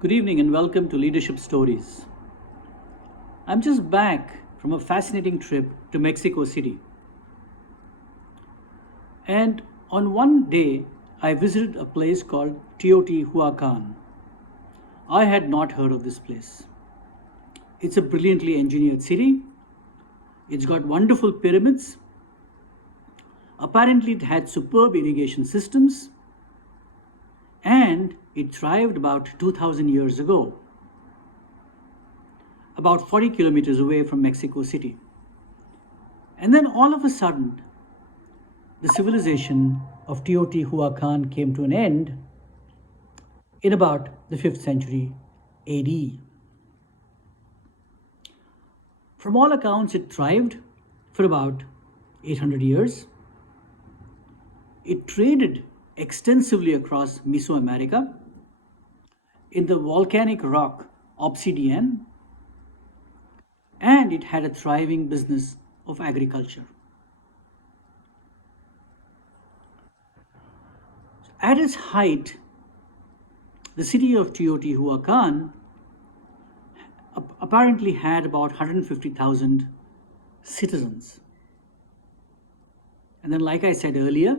Good evening and welcome to Leadership Stories. I'm just back from a fascinating trip to Mexico City. And on one day, I visited a place called Teotihuacán. I had not heard of this place. It's a brilliantly engineered city. It's got wonderful pyramids. Apparently, it had superb irrigation systems. And it thrived about 2000 years ago, about 40 kilometers away from Mexico City. And then all of a sudden, the civilization of Teotihuacan came to an end in about the 5th century AD. From all accounts, it thrived for about 800 years. It traded extensively across Mesoamerica in the volcanic rock obsidian, and it had a thriving business of agriculture. At its height, the city of Teotihuacan apparently had about 150,000 citizens. And then, like I said earlier,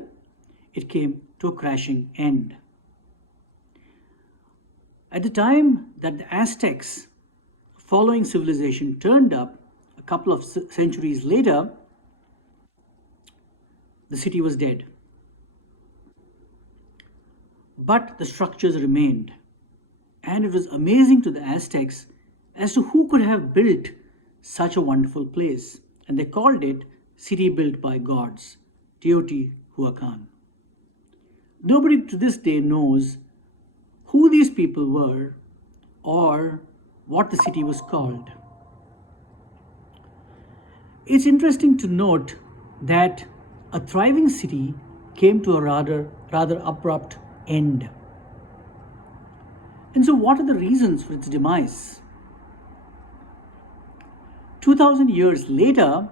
it came to a crashing end. At the time that the Aztecs, following civilization, turned up a couple of centuries later, the city was dead. But the structures remained. And it was amazing to the Aztecs as to who could have built such a wonderful place. And they called it City Built by Gods, Teotihuacan. Nobody to this day knows who these people were or what the city was called. It's interesting to note that a thriving city came to a rather abrupt end. And so, what are the reasons for its demise? 2000 years later,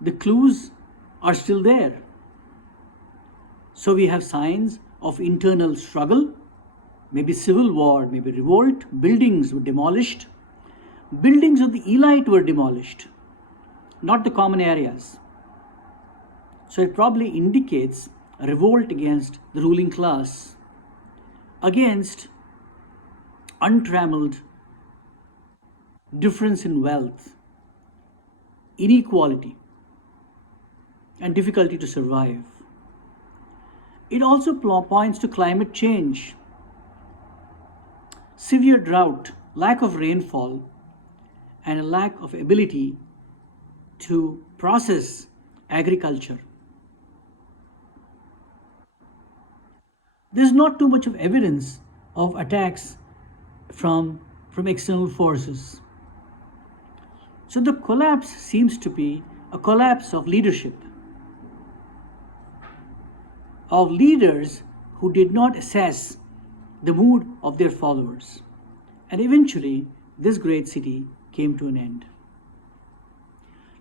the clues are still there. So we have signs of internal struggle, maybe civil war, maybe revolt, buildings were demolished. Buildings of the elite were demolished, not the common areas. So it probably indicates a revolt against the ruling class, against untrammeled difference in wealth, inequality, and difficulty to survive. It also points to climate change, severe drought, lack of rainfall, and a lack of ability to process agriculture. There's not too much of evidence of attacks from external forces. So the collapse seems to be a collapse of leadership, of leaders who did not assess the mood of their followers. And eventually, this great city came to an end.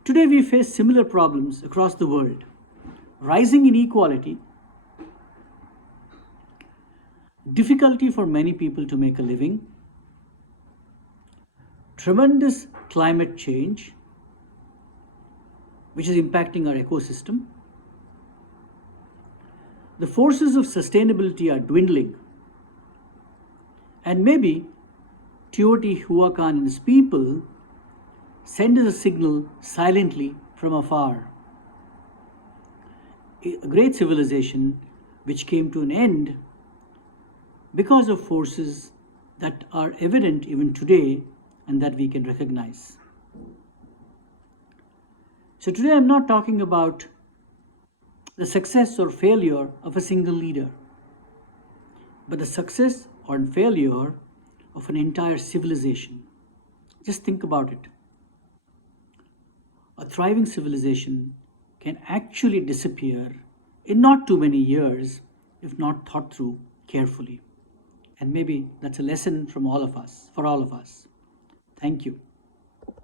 Today, we face similar problems across the world. Rising inequality, difficulty for many people to make a living, tremendous climate change, which is impacting our ecosystem. The forces of sustainability are dwindling. And maybe Teotihuacan and his people send us a signal silently from afar. A great civilization which came to an end because of forces that are evident even today and that we can recognize. So today I'm not talking about the success or failure of a single leader, but the success or failure of an entire civilization. Just think about it. A thriving civilization can actually disappear in not too many years if not thought through carefully. And maybe that's a lesson from all of us, for all of us. Thank you.